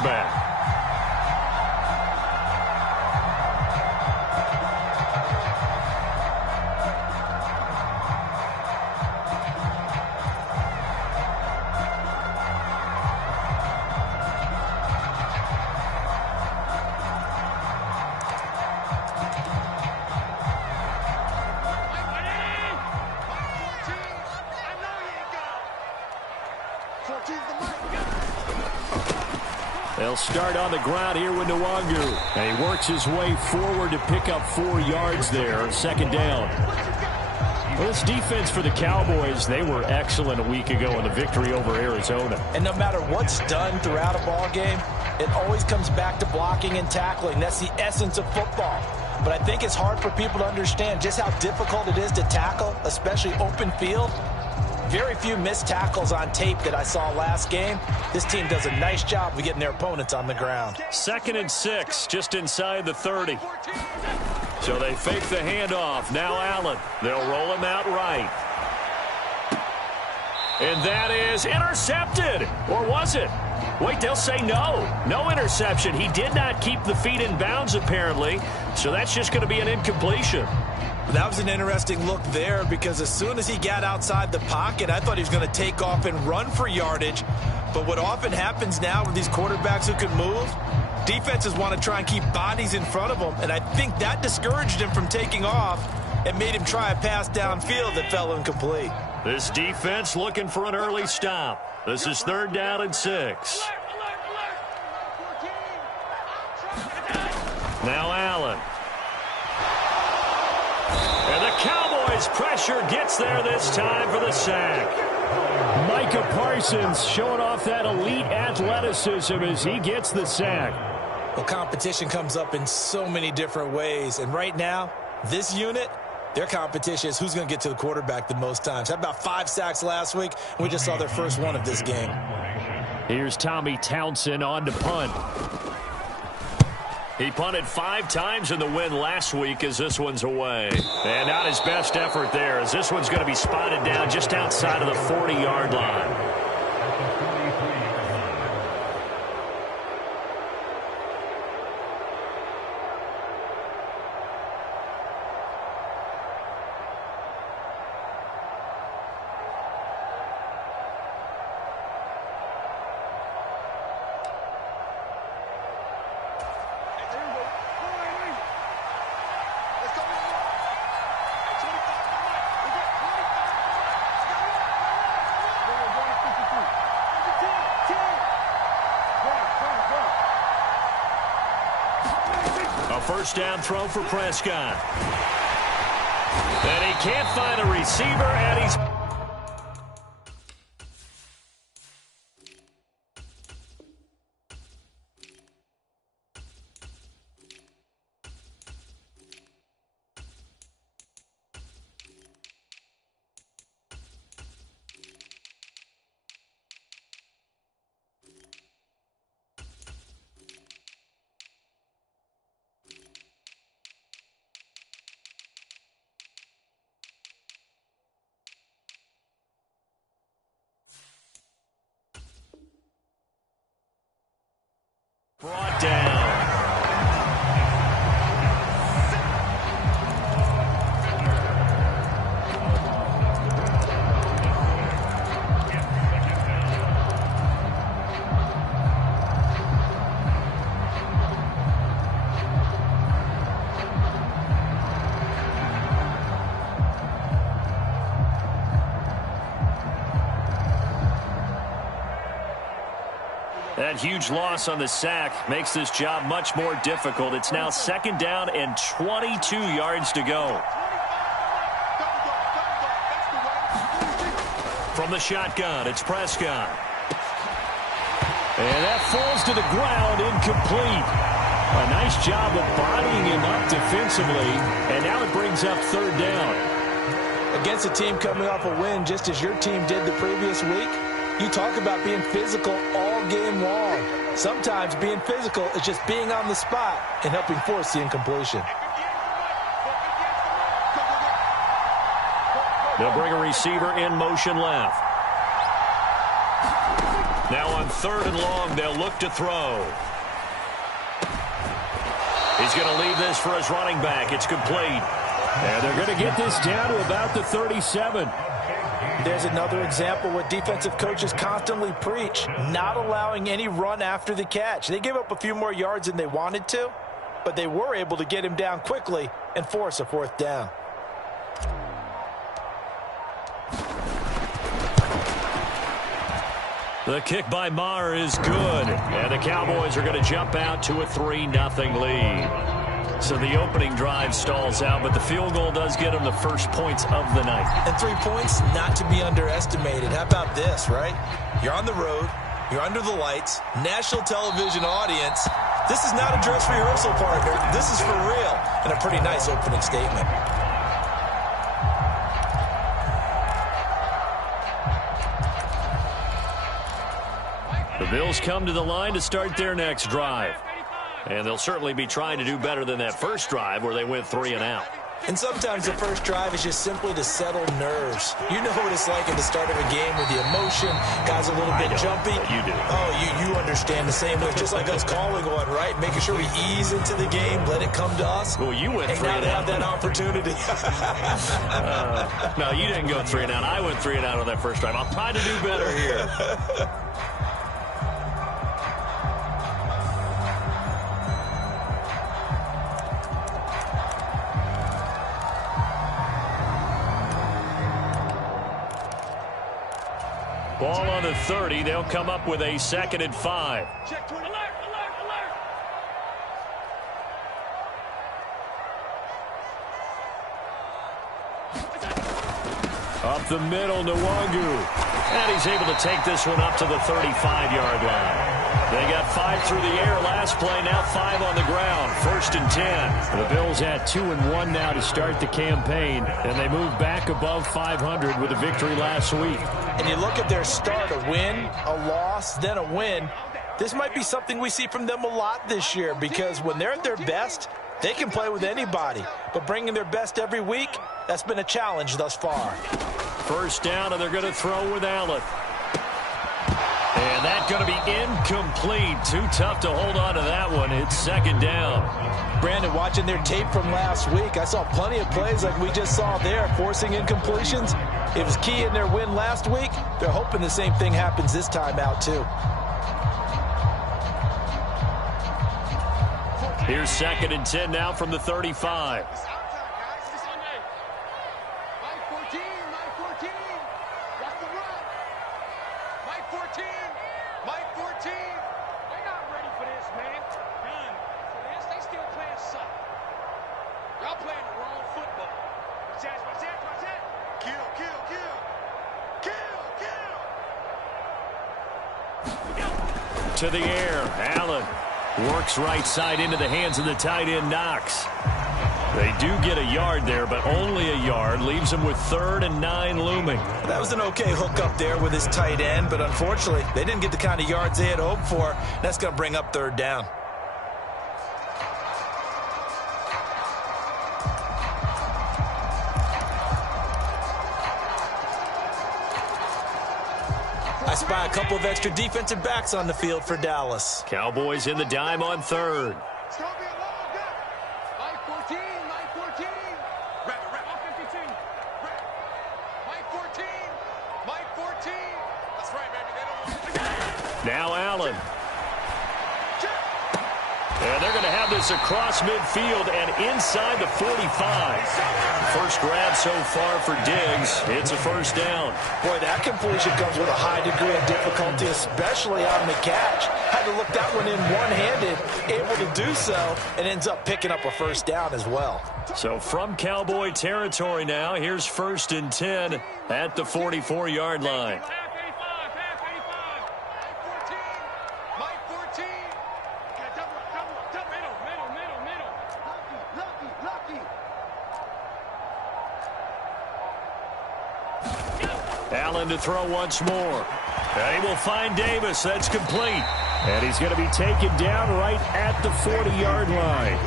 touchback. They'll start on the ground here with Nwangu. And he works his way forward to pick up 4 yards there. Second down. Well, this defense for the Cowboys, they were excellent a week ago in the victory over Arizona. And no matter what's done throughout a ball game, it always comes back to blocking and tackling. That's the essence of football. But I think it's hard for people to understand just how difficult it is to tackle, especially open field. Very few missed tackles on tape that I saw last game. This team does a nice job of getting their opponents on the ground. 2nd and 6, just inside the 30. So they fake the handoff. Now Allen. They'll roll him out right. And that is intercepted. Or was it? Wait, they'll say no. No interception. He did not keep the feet in bounds, apparently. So that's just going to be an incompletion. That was an interesting look there because as soon as he got outside the pocket, I thought he was going to take off and run for yardage. But what often happens now with these quarterbacks who can move, defenses want to try and keep bodies in front of them. And I think that discouraged him from taking off and made him try a pass downfield that fell incomplete. This defense looking for an early stop. This is 3rd down and 6. Now Allen. And the Cowboys pressure gets there this time for the sack. Micah Parsons showing off that elite athleticism as he gets the sack. Well, competition comes up in so many different ways. And right now, this unit, their competition is who's going to get to the quarterback the most times. Had about 5 sacks last week, and we just saw their first one of this game. Here's Tommy Townsend on to punt. He punted 5 times in the win last week as this one's away. And not his best effort there as this one's going to be spotted down just outside of the 40-yard line. First down throw for Prescott. And he can't find a receiver, and he's... brought down. That huge loss on the sack makes this job much more difficult. It's now 2nd down and 22 yards to go. From the shotgun, it's Prescott. And that falls to the ground, incomplete. A nice job of bodying him up defensively, and now it brings up 3rd down. Against a team coming off a win, just as your team did the previous week, you talk about being physical all game long. Sometimes being physical is just being on the spot and helping force the incompletion. They'll bring a receiver in motion left. Now on 3rd and long, they'll look to throw. He's going to leave this for his running back. It's complete. And they're going to get this down to about the 37. There's another example what defensive coaches constantly preach, not allowing any run after the catch. They gave up a few more yards than they wanted to, but they were able to get him down quickly and force a 4th down. The kick by Maher is good, and the Cowboys are going to jump out to a 3-0 lead. So the opening drive stalls out, but the field goal does get them the first points of the night. And 3 points, not to be underestimated. How about this, right? You're on the road, you're under the lights, national television audience. This is not a dress rehearsal, partner. This is for real, and a pretty nice opening statement. The Bills come to the line to start their next drive. And they'll certainly be trying to do better than that first drive where they went 3 and out. And sometimes the first drive is just simply to settle nerves. You know what it's like at the start of a game with the emotion. Guys a little bit jumpy. You do. Oh, you understand the same way. Just like us calling on, right? Making sure we ease into the game, let it come to us. Well, you went 3 and out. Now they have that opportunity. No, you didn't go 3 and out. I went 3 and out on that first drive. I'll try to do better here. Ball on the 30. They'll come up with a 2nd and 5. Check to an alert, alert, alert. Up the middle, Nwangu. And he's able to take this one up to the 35-yard line. They got 5 through the air last play, now 5 on the ground. 1st and 10. The Bills had 2-1 now to start the campaign, and they moved back above 500 with a victory last week. And you look at their start, a win, a loss, then a win. This might be something we see from them a lot this year because when they're at their best, they can play with anybody. But bringing their best every week, that's been a challenge thus far. 1st down, and they're going to throw with Allen. And that's going to be incomplete. Too tough to hold on to that one. It's 2nd down. Brandon, watching their tape from last week, I saw plenty of plays like we just saw there, forcing incompletions. It was key in their win last week. They're hoping the same thing happens this time out, too. Here's 2nd and 10 now from the 35. To the air, Allen works right side into the hands of the tight end, Knox. They do get a yard there, but only a yard. Leaves them with 3rd and 9 looming. That was an okay hook up there with his tight end, but unfortunately, they didn't get the kind of yards they had hoped for. That's going to bring up 3rd down. I spy a couple of extra defensive backs on the field for Dallas. Cowboys in the dime on 3rd. It's going to be a long gap. Mike 14, Mike 14. Rep, off 52. Rep. Mike 14, Mike 14. That's right, baby. They don't want to. Now Allen. And they're going to have this across midfield and inside the 45. First grab so far for Diggs. It's a 1st down. Boy, that completion comes with a high degree of difficulty, especially on the catch. Had to look that one in one-handed, able to do so, and ends up picking up a 1st down as well. So from Cowboy territory now, here's 1st and 10 at the 44-yard line. Allen to throw once more. And he will find Davis. That's complete. And he's going to be taken down right at the 40-yard line.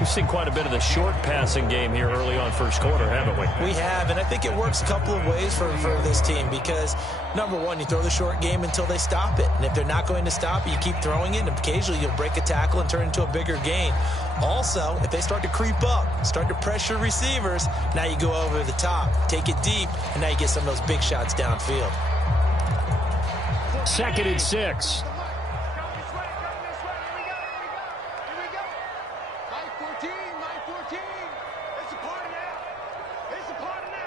We've seen quite a bit of the short passing game here early on first quarter, haven't we? We have, and I think it works a couple of ways for this team because, number one, you throw the short game until they stop it. And if they're not going to stop it, you keep throwing it, and occasionally you'll break a tackle and turn it into a bigger gain. Also, if they start to creep up, start to pressure receivers, now you go over the top, take it deep, and now you get some of those big shots downfield. 2nd and 6.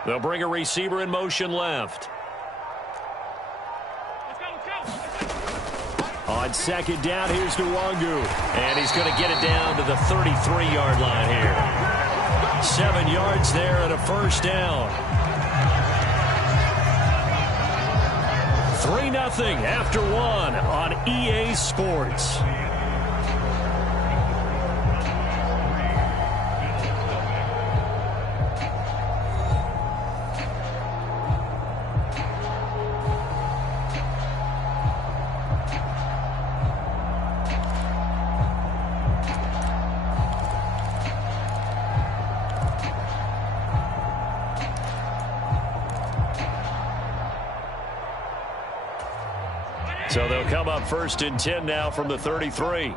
They'll bring a receiver in motion left. On 2nd down, here's Nwangu. And he's going to get it down to the 33-yard line here. 7 yards there and a first down. 3-0 after 1 on EA Sports. So they'll come up 1st and 10 now from the 33.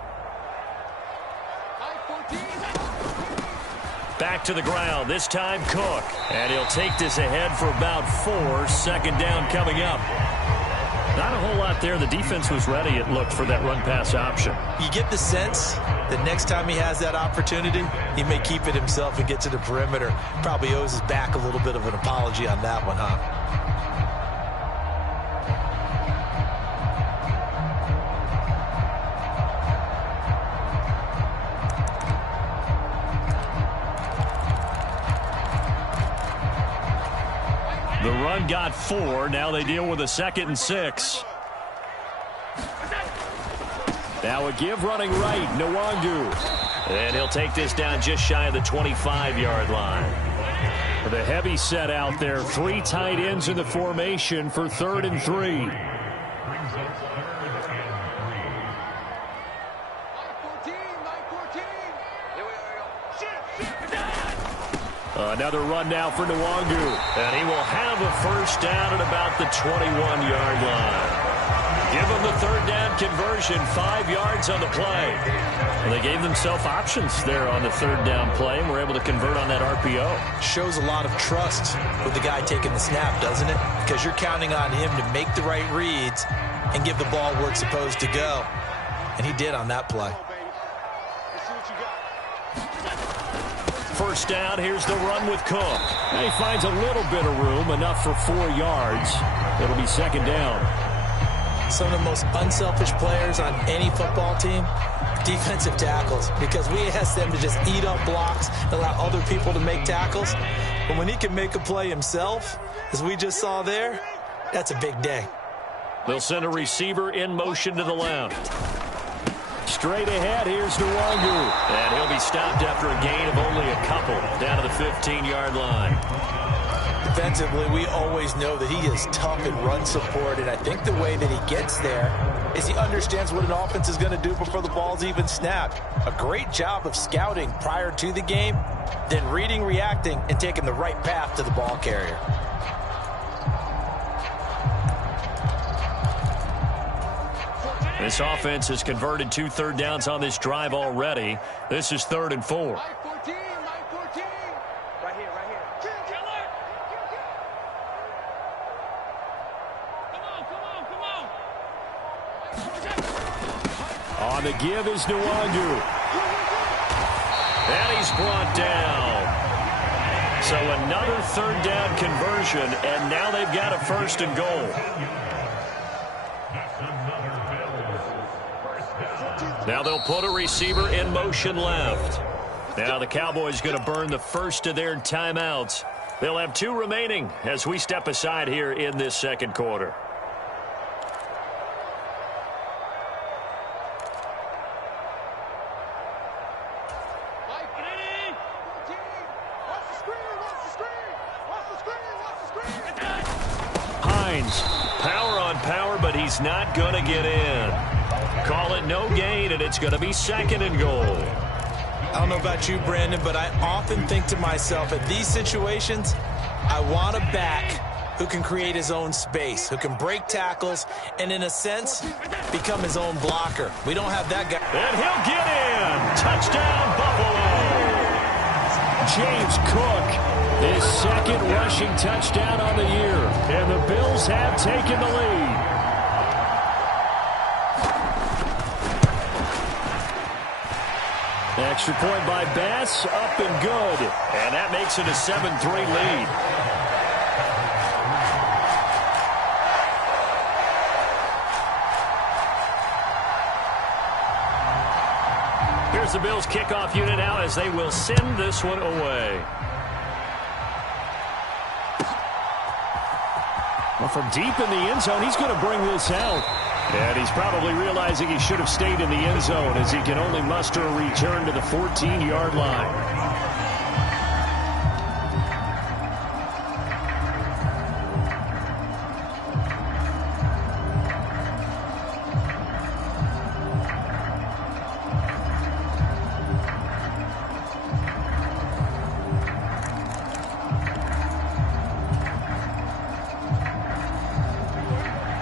Back to the ground, this time Cook. And he'll take this ahead for about 4. 2nd down coming up. Not a whole lot there. The defense was ready, it looked, for that run-pass option. You get the sense that next time he has that opportunity, he may keep it himself and get to the perimeter. Probably owes his back a little bit of an apology on that one, huh? The run got 4. Now they deal with a 2nd and 6. Now a give running right, Nwangu. And he'll take this down just shy of the 25-yard line. The heavy set out there. 3 tight ends in the formation for 3rd and 3. Another run now for Nwangu. And he will have a first down at about the 21-yard line. Give him the 3rd down conversion, 5 yards on the play. And they gave themselves options there on the 3rd down play and were able to convert on that RPO. Shows a lot of trust with the guy taking the snap, doesn't it? Because you're counting on him to make the right reads and give the ball where it's supposed to go. And he did on that play. First down, here's the run with Cook. And he finds a little bit of room, enough for 4 yards. It'll be 2nd down. Some of the most unselfish players on any football team, defensive tackles, because we ask them to just eat up blocks and allow other people to make tackles. But when he can make a play himself, as we just saw there, that's a big day. They'll send a receiver in motion to the left. Straight ahead, here's Nwangu. And he'll be stopped after a gain of only a couple, down to the 15-yard line. Defensively, we always know that he is tough in run support, and I think the way that he gets there is he understands what an offense is going to do before the ball's even snapped. A great job of scouting prior to the game, then reading, reacting, and taking the right path to the ball carrier. This offense has converted 2 third downs on this drive already. This is 3rd and 4. Mike 14, Mike 14. Right here, right here. Kill it. Come on. On the give is Nwangu. And he's brought down. So another 3rd down conversion, and now they've got a 1st and goal. Now they'll put a receiver in motion left. Now the Cowboys going to burn the first of their timeouts. They'll have 2 remaining as we step aside here in this 2nd quarter. Hines, power on power, but he's not going to get in. Call it no gain, and it's going to be 2nd and goal. I don't know about you, Brandon, but I often think to myself, at these situations, I want a back who can create his own space, who can break tackles, and in a sense, become his own blocker. We don't have that guy. And he'll get in. Touchdown, Buffalo. James Cook, his second rushing touchdown on the year. And the Bills have taken the lead. Extra point by Bass, up and good. And that makes it a 7-3 lead. Here's the Bills kickoff unit now as they will send this one away. Well, from deep in the end zone, he's going to bring this out. And he's probably realizing he should have stayed in the end zone as he can only muster a return to the 14-yard line.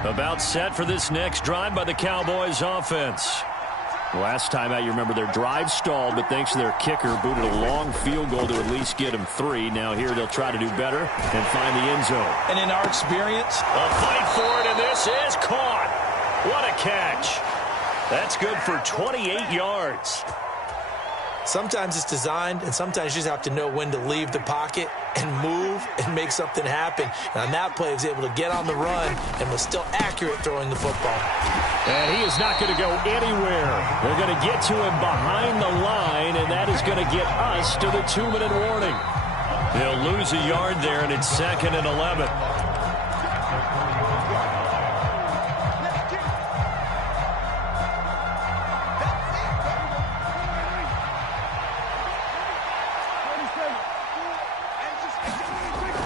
About set for this next drive by the Cowboys offense. Last time out, you remember their drive stalled, but thanks to their kicker, booted a long field goal to at least get them 3. Now here they'll try to do better and find the end zone. And in our experience, a fight for it, and this is caught. What a catch. That's good for 28 yards. Sometimes it's designed, and sometimes you just have to know when to leave the pocket and move and make something happen. And on that play, he was able to get on the run and was still accurate throwing the football. And he is not going to go anywhere. They're going to get to him behind the line, and that is going to get us to the 2-minute warning. They'll lose a yard there, and it's 2nd and 11.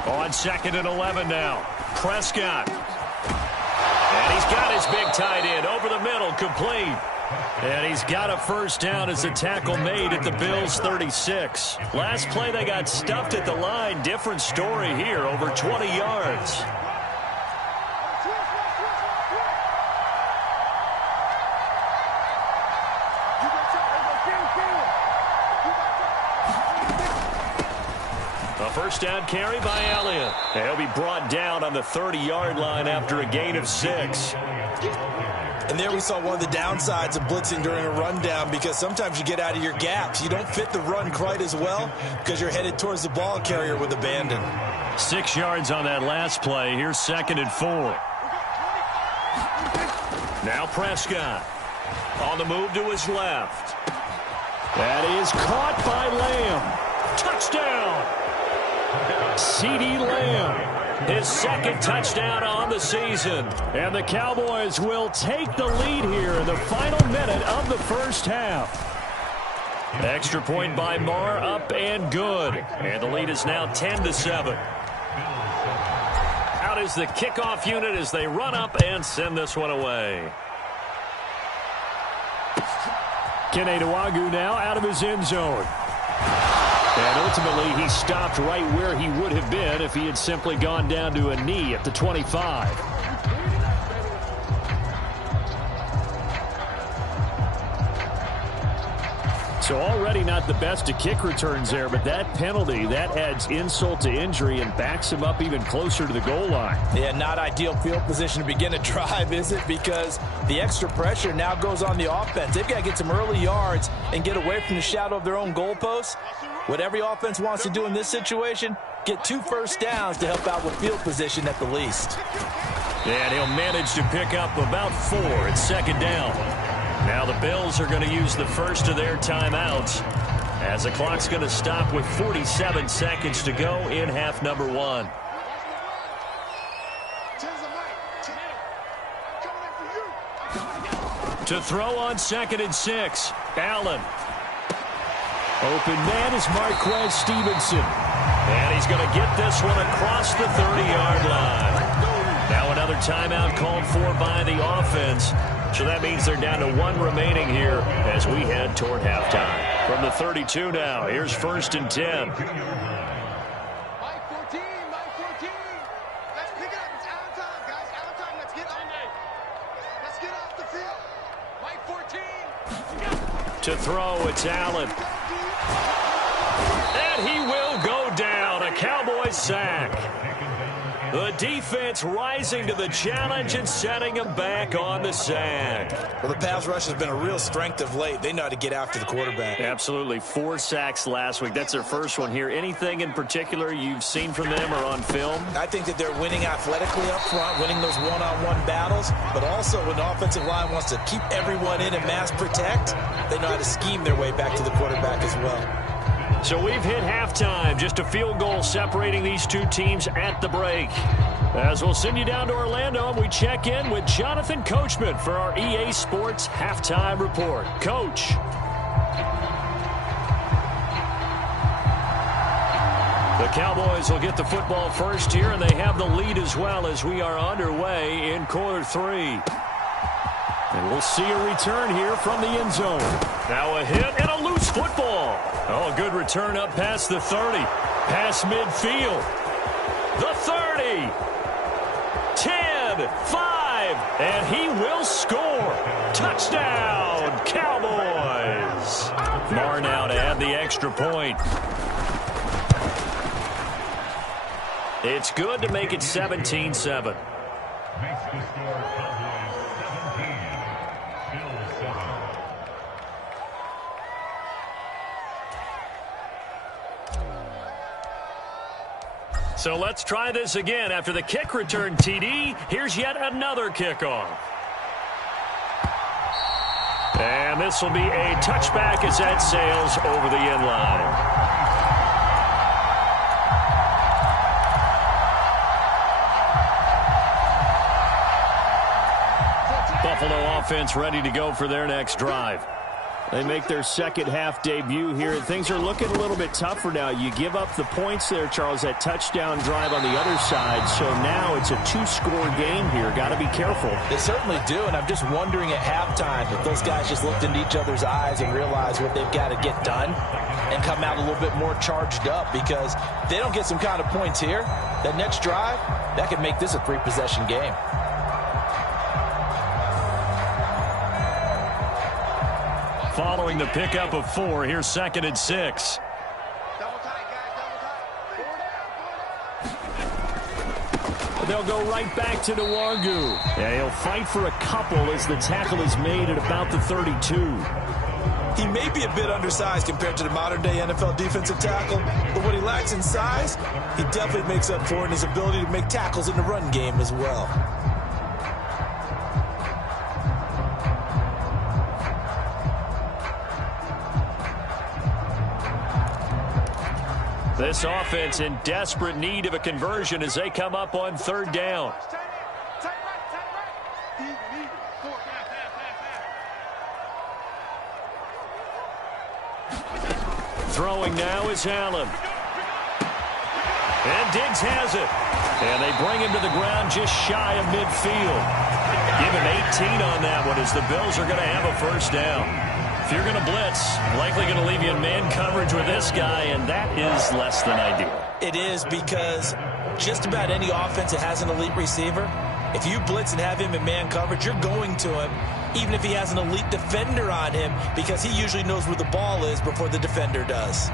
On 2nd and 11 now. Prescott. And he's got his big tight end over the middle, complete. And he's got a first down as a tackle made at the Bills' 36. Last play they got stuffed at the line. Different story here, over 20 yards. A first down carry by Elliott. He'll be brought down on the 30-yard line after a gain of 6. And there we saw one of the downsides of blitzing during a rundown, because sometimes you get out of your gaps. You don't fit the run quite as well because you're headed towards the ball carrier with abandon. 6 yards on that last play. Here's 2nd and 4. Now Prescott on the move to his left. That is caught by Lamb. Touchdown! CeeDee Lamb, his 2nd touchdown on the season. And the Cowboys will take the lead here in the final minute of the first half. Extra point by Marr, up and good. And the lead is now 10-7. Out is the kickoff unit as they run up and send this one away. Kene Nwangwu now out of his end zone. And ultimately, he stopped right where he would have been if he had simply gone down to a knee at the 25. So already not the best of kick returns there, but that penalty, that adds insult to injury and backs him up even closer to the goal line. Yeah, not ideal field position to begin a drive, is it? Because the extra pressure now goes on the offense. They've got to get some early yards and get away from the shadow of their own goalposts. What every offense wants to do in this situation, get 2 first downs to help out with field position at the least. And he'll manage to pick up about 4 at 2nd down. Now the Bills are going to use the first of their timeouts as the clock's going to stop with 47 seconds to go in half number 1. To throw on 2nd and 6, Allen. Open man is Marquez Stevenson. And he's going to get this one across the 30-yard line. Now another timeout called for by the offense. So that means they're down to 1 remaining here as we head toward halftime. From the 32 now, here's 1st and 10. Mike 14, Mike 14. Let's pick it up. It's out of time, guys. Out of time. Let's get on it. Let's get off the field. Mike 14. To throw, it's Allen. And he will go down. A Cowboys sack. The defense rising to the challenge and setting him back on the sack. Well, the pass rush has been a real strength of late. They know how to get after the quarterback. Absolutely. 4 sacks last week. That's their first one here. Anything in particular you've seen from them or on film? I think that they're winning athletically up front, winning those one-on-one battles, but also when the offensive line wants to keep everyone in and mass protect, they know how to scheme their way back to the quarterback as well. So we've hit halftime. Just a field goal separating these two teams at the break. As we'll send you down to Orlando, and we check in with Jonathan Coachman for our EA Sports Halftime Report. Coach. The Cowboys will get the football first here, and they have the lead as well as we are underway in quarter 3. And we'll see a return here from the end zone. Now a hit and a loose football. Oh, good return up past the 30. Past midfield. The 30. 10, 5, and he will score. Touchdown, Cowboys. Marr now to add the extra point. It's good to make it 17-7. So let's try this again. After the kick return TD, here's yet another kickoff. And this will be a touchback as that sails over the end line. Buffalo offense ready to go for their next drive. They make their second-half debut here. Things are looking a little bit tougher now. You give up the points there, Charles, that touchdown drive on the other side. So now it's a 2-score game here. Got to be careful. They certainly do, and I'm just wondering at halftime if those guys just looked into each other's eyes and realized what they've got to get done and come out a little bit more charged up, because if they don't get some kind of points here, that next drive, that could make this a 3-possession game. Following the pickup of 4, here's 2nd and 6. Double tight, guys. Double tight. They'll go right back to Nwangu. Yeah, he'll fight for a couple as the tackle is made at about the 32. He may be a bit undersized compared to the modern-day NFL defensive tackle, but what he lacks in size, he definitely makes up for in his ability to make tackles in the run game as well. This offense in desperate need of a conversion as they come up on 3rd down. Throwing now is Allen. And Diggs has it. And they bring him to the ground just shy of midfield. Give him 18 on that one as the Bills are going to have a 1st down. If you're going to blitz, likely going to leave you in man coverage with this guy, and that is less than ideal. It is, because just about any offense that has an elite receiver, if you blitz and have him in man coverage, you're going to him, even if he has an elite defender on him, because he usually knows where the ball is before the defender does.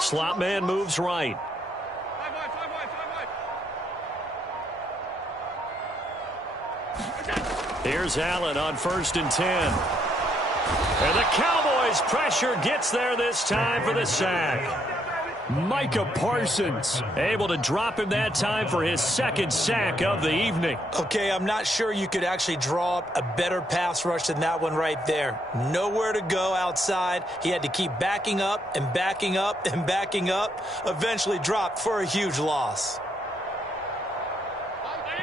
Slot man moves right. Here's Allen on 1st and 10. And the Cowboys' pressure gets there this time for the sack. Micah Parsons able to drop him that time for his 2nd sack of the evening. Okay, I'm not sure you could actually draw up a better pass rush than that one right there. Nowhere to go outside. He had to keep backing up and backing up and backing up. Eventually dropped for a huge loss.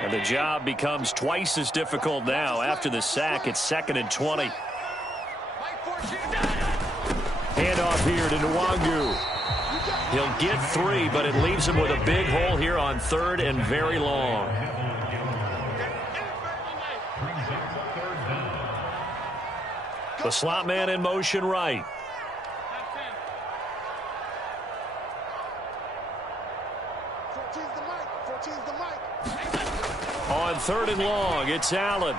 And the job becomes twice as difficult now. After the sack, it's 2nd and 20. Handoff here to Nwangu. He'll get 3, but it leaves him with a big hole here on 3rd and very long. The slot man in motion right. On 3rd and long, it's Allen.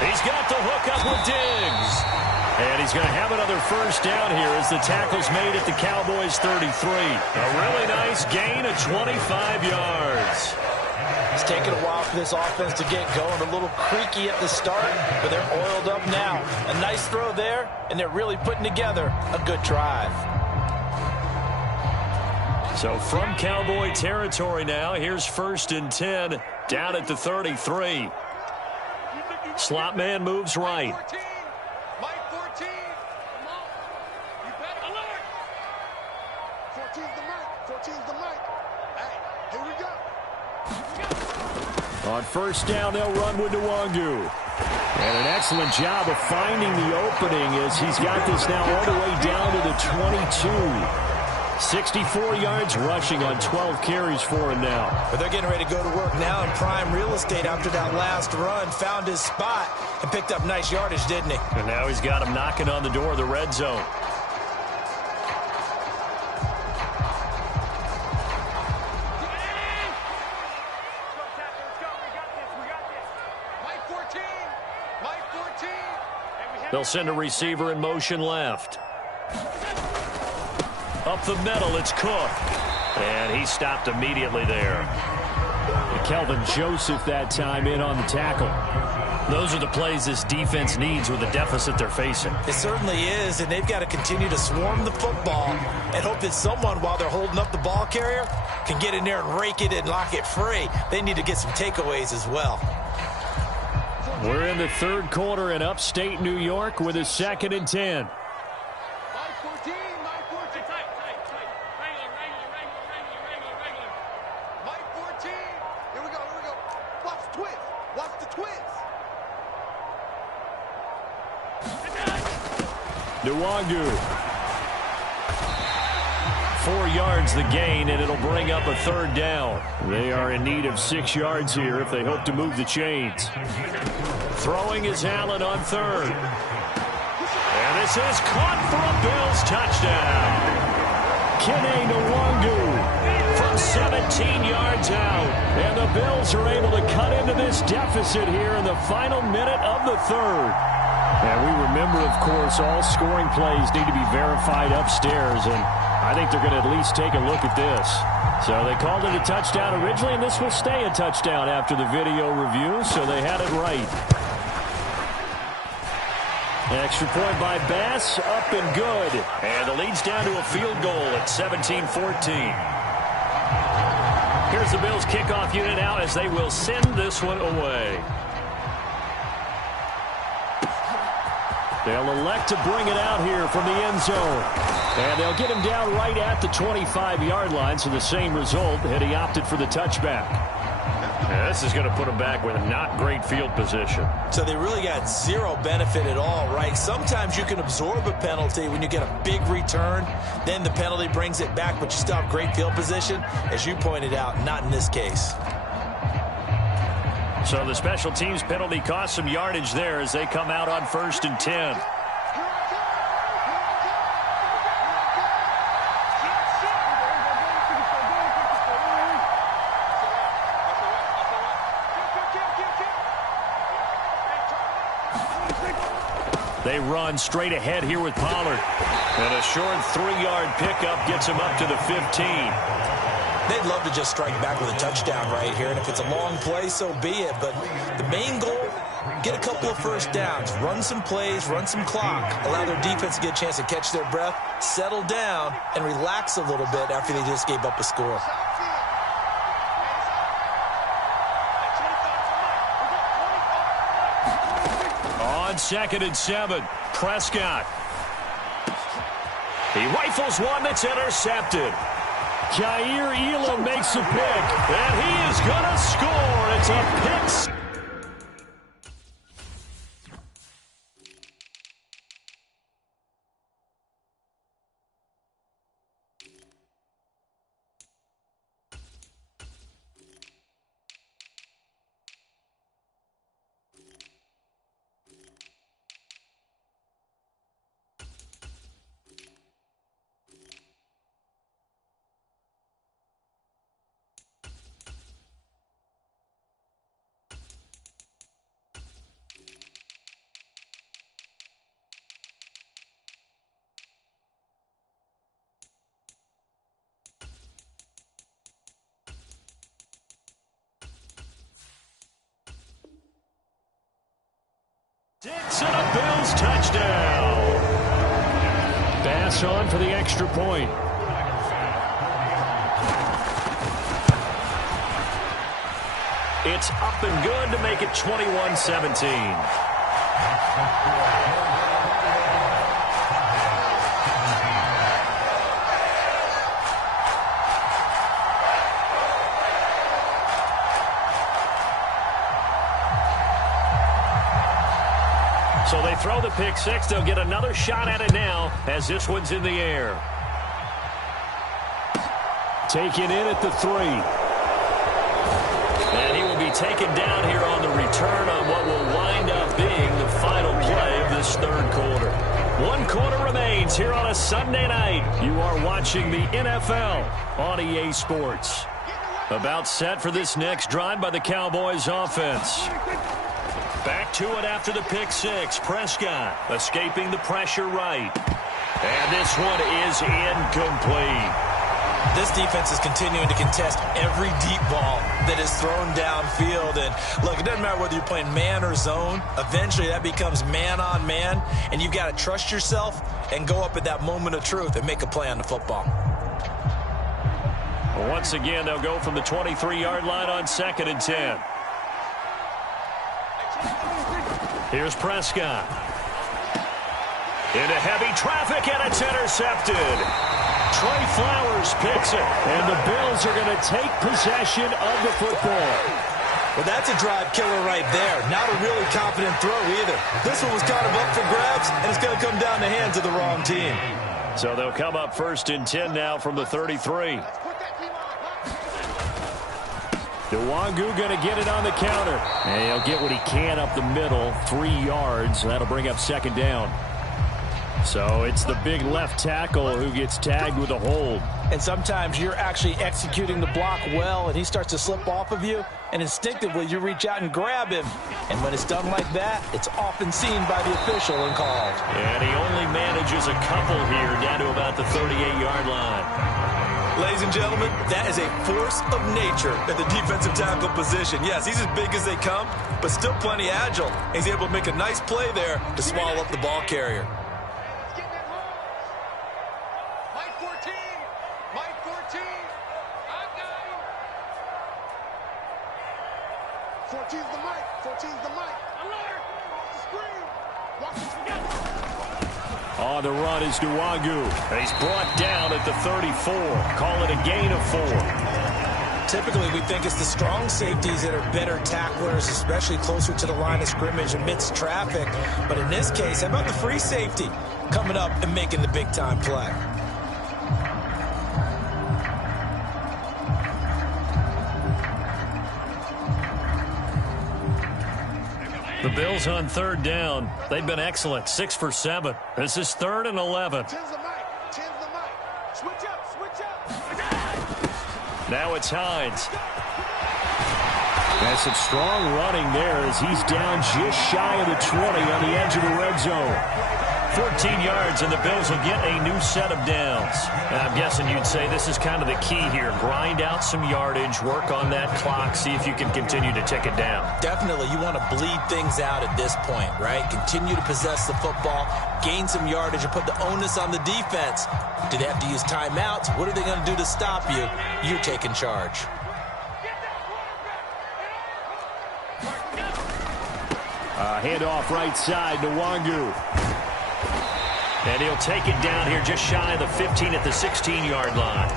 He's got the hook up with Diggs. And he's going to have another first down here as the tackle's made at the Cowboys' 33. A really nice gain of 25 yards. It's taken a while for this offense to get going. A little creaky at the start, but they're oiled up now. A nice throw there, and they're really putting together a good drive. So from Cowboy territory now, here's 1st and 10 down at the 33. Slot man moves right. Mike 14. Come on. You better alert. 14's the Mike. 14's the Mike. Hey, here we go. On 1st down, they'll run with Nwangu. And an excellent job of finding the opening as he's got this now all the way down to the 22. 64 yards rushing on 12 carries for him now. But they're getting ready to go to work now in prime real estate after that last run. Found his spot and picked up nice yardage, didn't he? And now he's got him knocking on the door of the red zone. They'll send a receiver in motion left. Up the middle, it's Cook. And he stopped immediately there. And Kelvin Joseph that time in on the tackle. Those are the plays this defense needs with the deficit they're facing. It certainly is, and they've got to continue to swarm the football and hope that someone, while they're holding up the ball carrier, can get in there and rake it and lock it free. They need to get some takeaways as well. We're in the 3rd quarter in upstate New York with a 2nd and 10. Nwangu. 4 yards the gain, and it'll bring up a 3rd down. They are in need of 6 yards here if they hope to move the chains. Throwing is Allen on 3rd. And this is caught for a Bills touchdown. Kene Nwangu from 17 yards out. And the Bills are able to cut into this deficit here in the final minute of the 3rd. And we remember, of course, all scoring plays need to be verified upstairs, and I think they're going to at least take a look at this. So they called it a touchdown originally, and this will stay a touchdown after the video review, so they had it right. Extra point by Bass, up and good. And the lead's down to a field goal at 17-14. Here's the Bills kickoff unit out as they will send this one away. They'll elect to bring it out here from the end zone. And they'll get him down right at the 25-yard line, so the same result had he opted for the touchback. Yeah, this is going to put him back with a not great field position. So they really got zero benefit at all, right? Sometimes you can absorb a penalty when you get a big return. Then the penalty brings it back, but you still have great field position. As you pointed out, not in this case. So the special teams penalty cost some yardage there as they come out on 1st and 10. They run straight ahead here with Pollard. And a short 3-yard pickup gets him up to the 15. They'd love to just strike back with a touchdown right here, and if it's a long play, so be it. But the main goal, get a couple of first downs, run some plays, run some clock, allow their defense to get a chance to catch their breath, settle down, and relax a little bit after they just gave up a score. On 2nd and 7, Prescott. He rifles one that's intercepted. Kaiir Elam makes a pick, and he is going to score. It's a pick. Six and a Bills touchdown. Pass on for the extra point. It's up and good to make it 21-17. So they throw the pick six. They'll get another shot at it now as this one's in the air. Taken in at the 3. And he will be taken down here on the return on what will wind up being the final play of this third quarter. 1 quarter remains here on a Sunday night. You are watching the NFL on EA Sports. About set for this next drive by the Cowboys offense. Back to it after the pick six. Prescott escaping the pressure right. And this one is incomplete. This defense is continuing to contest every deep ball that is thrown downfield. And look, it doesn't matter whether you're playing man or zone. Eventually that becomes man on man. And you've got to trust yourself and go up at that moment of truth and make a play on the football. Once again, they'll go from the 23-yard line on 2nd and 10. Here's Prescott. Into heavy traffic, and it's intercepted. Trey Flowers picks it, and the Bills are going to take possession of the football. Well, that's a drive killer right there. Not a really confident throw either. This one was kind of up for grabs, and it's going to come down the hands of the wrong team. So they'll come up 1st and 10 now from the 33. Nwangu going to get it on the counter. And he'll get what he can up the middle, 3 yards. That'll bring up 2nd down. So it's the big left tackle who gets tagged with a hold. And sometimes you're actually executing the block well, and he starts to slip off of you, and instinctively you reach out and grab him. And when it's done like that, it's often seen by the official and called. And he only manages a couple here down to about the 38-yard line. Ladies and gentlemen, that is a force of nature at the defensive tackle position. Yes, he's as big as they come, but still plenty agile. He's able to make a nice play there to swallow up the ball carrier. Mike 14. Mike 14. I've got him. 14's the mic. 14's the mic. Alert. Off the screen. Watch this. On the run is Nwangu. He's brought down at the 34. Call it a gain of 4. Typically, we think it's the strong safeties that are better tacklers, especially closer to the line of scrimmage amidst traffic. But in this case, how about the free safety coming up and making the big-time play? The Bills on 3rd down. They've been excellent. 6 for 7. This is 3rd and 11. 10's the mic. 10's the mic. Switch up. Switch up. Now it's Hines. That's some strong running there as he's down just shy of the 20 on the edge of the red zone. 14 yards, and the Bills will get a new set of downs. And I'm guessing you'd say this is kind of the key here. Grind out some yardage, work on that clock, see if you can continue to tick it down. Definitely, you want to bleed things out at this point, right? Continue to possess the football, gain some yardage, and put the onus on the defense. Do they have to use timeouts? What are they going to do to stop you? You're taking charge. Handoff right side, Nwangu. And he'll take it down here just shy of the 15 at the 16-yard line.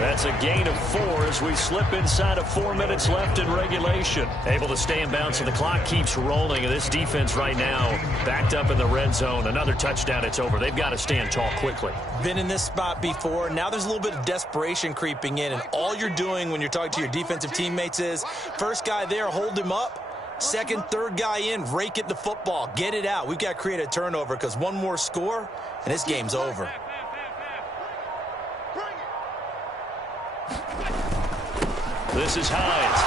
That's a gain of 4 as we slip inside of 4 minutes left in regulation. Able to stay in bounds, and the clock keeps rolling. And this defense right now backed up in the red zone. Another touchdown, it's over. They've got to stand tall quickly. Been in this spot before. Now there's a little bit of desperation creeping in. And all you're doing when you're talking to your defensive teammates is, first guy there, hold him up. Second, third guy in, rake at the football. Get it out. We've got to create a turnover because one more score, and this game's over. This is Hines.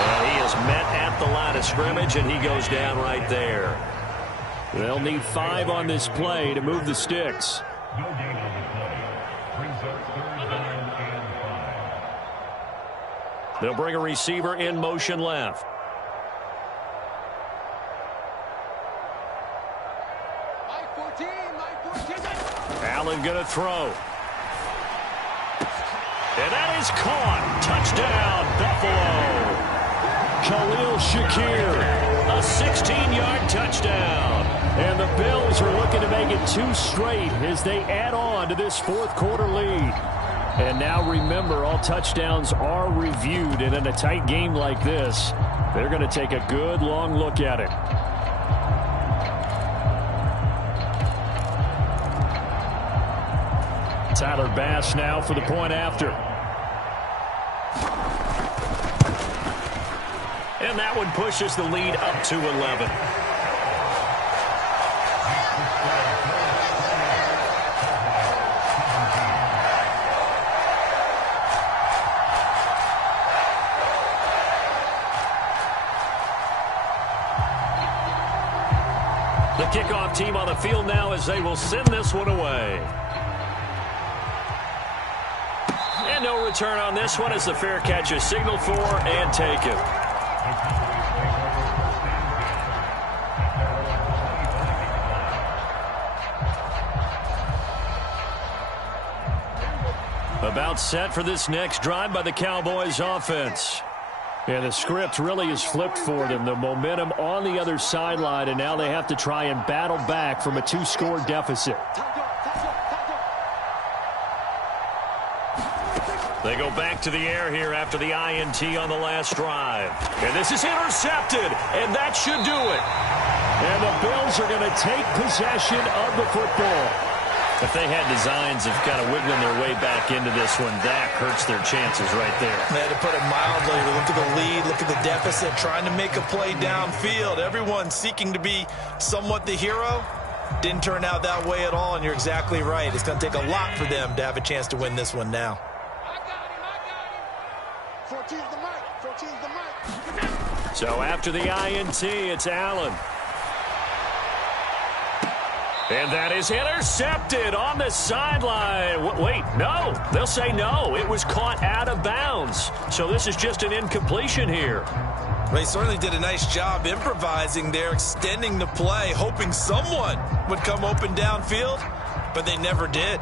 And he is met at the line of scrimmage, and he goes down right there. They'll need 5 on this play to move the sticks. They'll bring a receiver in motion left. Allen going to throw. And that is caught. Touchdown, Buffalo. Khalil Shakir, a 16-yard touchdown. And the Bills are looking to make it 2 straight as they add on to this fourth-quarter lead. And now remember, all touchdowns are reviewed. And in a tight game like this, they're going to take a good long look at it. Tyler Bass now for the point after. And that one pushes the lead up to 11. The kickoff team on the field now as they will send this one away. And no return on this one as the fair catch is signaled for and taken. About set for this next drive by the Cowboys offense. And the script really is flipped for them. The momentum on the other sideline, and now they have to try and battle back from a 2-score deficit. They go back to the air here after the INT on the last drive. And this is intercepted, and that should do it. And the Bills are going to take possession of the football. If they had designs of kind of wiggling their way back into this one, that hurts their chances right there. They had to put it mildly. Look at the lead, look at the deficit, trying to make a play downfield. Everyone seeking to be somewhat the hero. Didn't turn out that way at all, and you're exactly right. It's going to take a lot for them to have a chance to win this one now. 14's the mic. 14's the mic. So after the INT, it's Allen. And that is intercepted on the sideline. Wait, no. They'll say no. It was caught out of bounds. So this is just an incompletion here. They certainly did a nice job improvising there, extending the play, hoping someone would come open downfield, but they never did.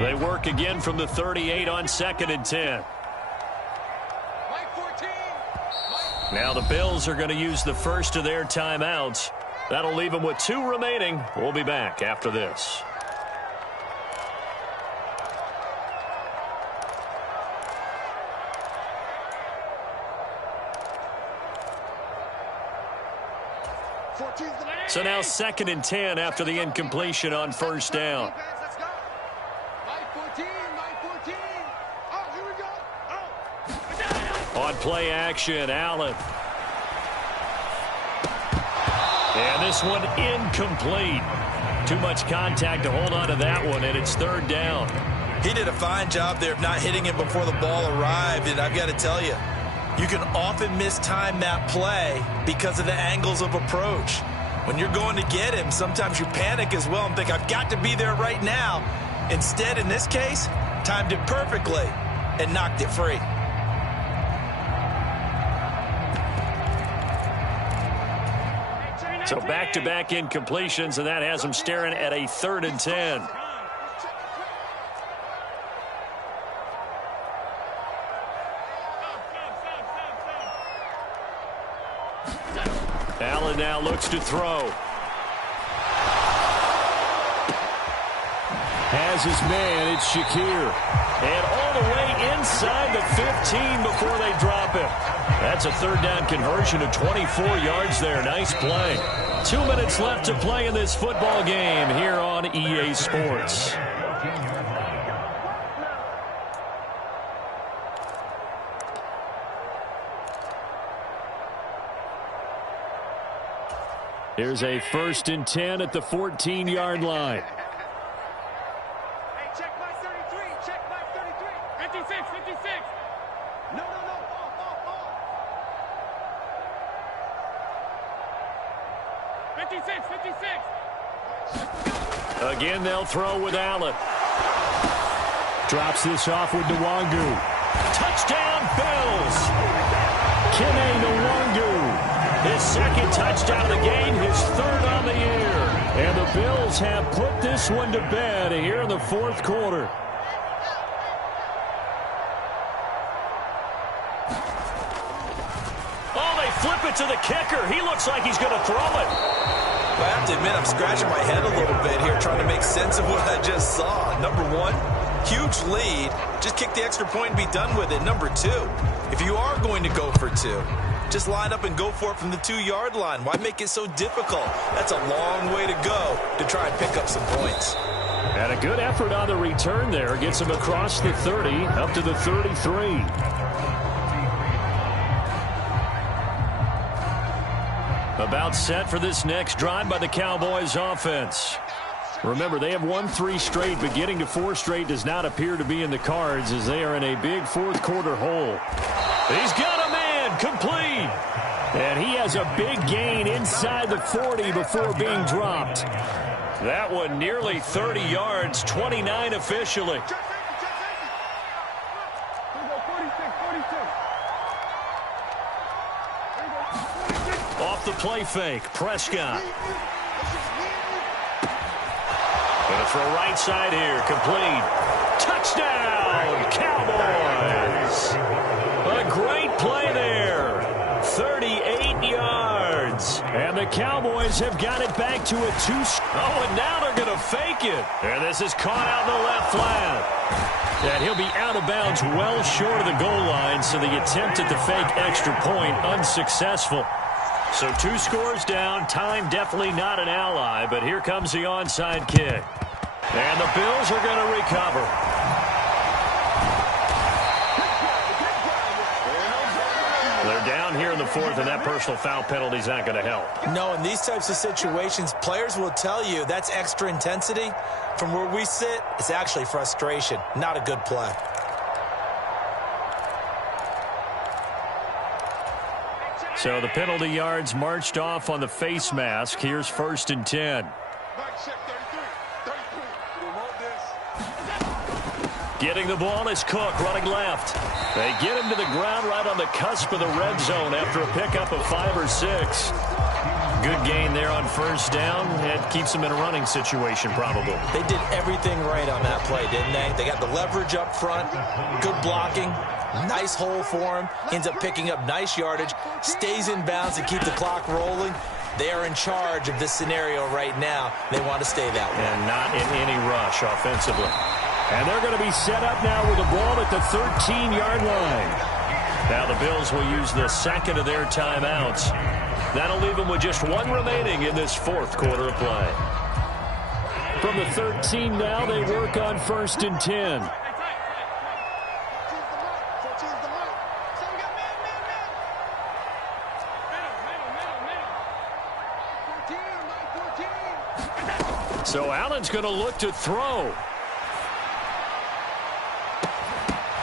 They work again from the 38 on 2nd and 10. Now the Bills are going to use the first of their timeouts. That'll leave them with 2 remaining. We'll be back after this. So now 2nd and 10 after the incompletion on first down. On play action, Allen. And this one incomplete. Too much contact to hold on to that one, and it's 3rd down. He did a fine job there of not hitting him before the ball arrived, and I've got to tell you, you can often mistime that play because of the angles of approach. When you're going to get him, sometimes you panic as well and think, I've got to be there right now. Instead, in this case, timed it perfectly and knocked it free. So back-to-back incompletions, and that has them staring at a 3rd and 10. Allen now looks to throw. Has his man, it's Shakir. And all the way inside the 15 before they drop him. That's a third down conversion of 24 yards there. Nice play. 2 minutes left to play in this football game here on EA Sports. Here's a 1st and 10 at the 14-yard line. Hey, check my 33. Check my 33. 56, 56. No. Ball. 56, 56. Again, they'll throw with Allen. Drops this off with Nwangu. Touchdown, Bills. Kene Nwangu. His 2nd touchdown of the game, his 3rd on the year. And the Bills have put this one to bed here in the 4th quarter. Oh, they flip it to the kicker. He looks like he's going to throw it. I have to admit, I'm scratching my head a little bit here trying to make sense of what I just saw. Number one, huge lead. Just kick the extra point and be done with it. Number two, if you are going to go for 2, just line up and go for it from the 2-yard line. Why make it so difficult? That's a long way to go to try and pick up some points. And a good effort on the return there. Gets him across the 30, up to the 33. About set for this next drive by the Cowboys offense. Remember, they have won 3 straight, but getting to 4 straight does not appear to be in the cards as they are in a big 4th quarter hole. He's got a man, complete. And he has a big gain inside the 40 before being dropped. That one nearly 30 yards, 29 officially. Off the play fake, Prescott. Gonna throw right side here, complete. Touchdown, Cowboys. A great play there. 38 yards. And the Cowboys have got it back to a 2. Oh, and now they're going to fake it. And this is caught out in the left flat. And he'll be out of bounds well short of the goal line, so the attempt at the fake extra point unsuccessful. So 2 scores down. Time definitely not an ally, but here comes the onside kick. And the Bills are going to recover. They're down here in the 4th, and that personal foul penalty is not going to help. No, in these types of situations, players will tell you that's extra intensity. From where we sit, it's actually frustration. Not a good play. So the penalty yards marched off on the face mask. Here's 1st and 10. Getting the ball is Cook running left. They get him to the ground right on the cusp of the red zone after a pickup of 5 or 6. Good gain there on 1st down. It keeps them in a running situation probably. They did everything right on that play, didn't they? They got the leverage up front, good blocking, nice hole for him, ends up picking up nice yardage, stays in bounds to keep the clock rolling. They are in charge of this scenario right now. They want to stay that way. And not in any rush offensively. And they're going to be set up now with the ball at the 13-yard line. Now the Bills will use the 2nd of their timeouts. That'll leave them with just 1 remaining in this 4th quarter of play. From the 13 now, they work on 1st and 10. So Allen's going to look to throw.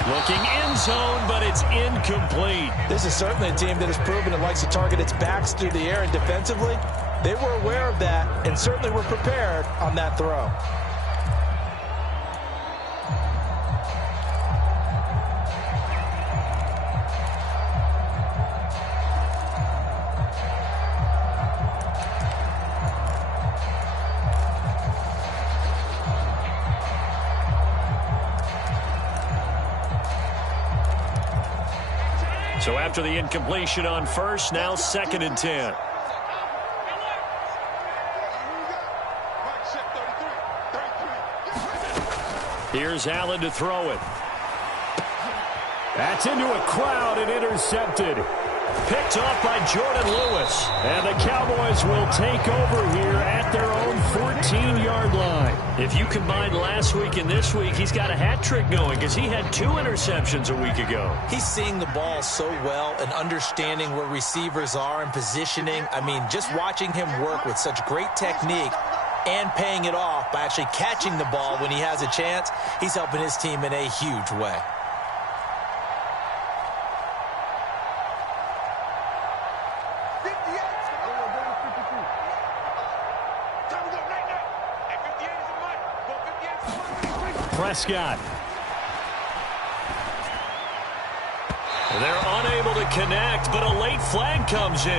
Looking end zone, but it's incomplete. This is certainly a team that has proven it likes to target its backs through the air, and defensively, they were aware of that and certainly were prepared on that throw. So after the incompletion on 1st, now 2nd and 10. Here's Allen to throw it. That's into a crowd and intercepted. Picked off by Jordan Lewis. And the Cowboys will take over here at their own 14-yard line. If you combine last week and this week, he's got a hat trick going because he had 2 interceptions a week ago. He's seeing the ball so well and understanding where receivers are and positioning. I mean, just watching him work with such great technique and paying it off by actually catching the ball when he has a chance, he's helping his team in a huge way. Prescott. They're unable to connect, but a late flag comes in.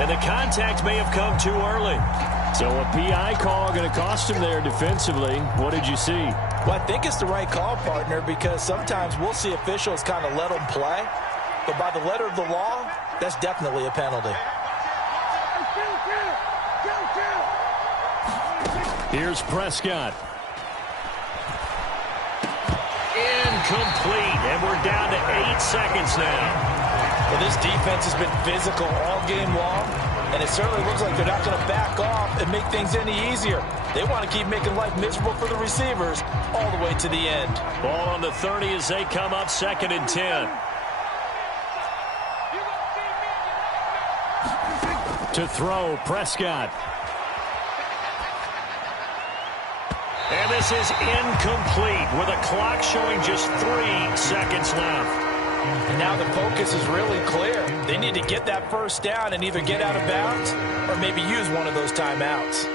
And the contact may have come too early. So a PI call going to cost him there defensively. What did you see? Well, I think it's the right call, partner, because sometimes we'll see officials kind of let them play. But by the letter of the law, that's definitely a penalty. Here's Prescott. Incomplete, and we're down to 8 seconds now. Well, this defense has been physical all game long, and it certainly looks like they're not going to back off and make things any easier. They want to keep making life miserable for the receivers all the way to the end. Ball on the 30 as they come up 2nd and 10. To throw, Prescott. And this is incomplete with a clock showing just 3 seconds left. And now the focus is really clear. They need to get that first down and either get out of bounds or maybe use one of those timeouts.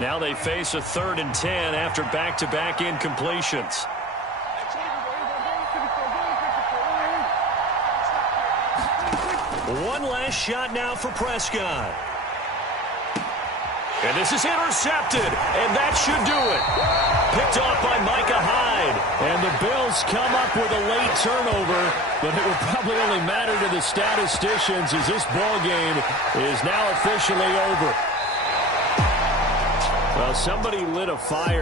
Now they face a 3rd and 10 after back-to-back incompletions. One last shot now for Prescott. And this is intercepted, and that should do it. Picked off by Micah Hyde. And the Bills come up with a late turnover, but it will probably only matter to the statisticians as this ball game is now officially over. Well, somebody lit a fire.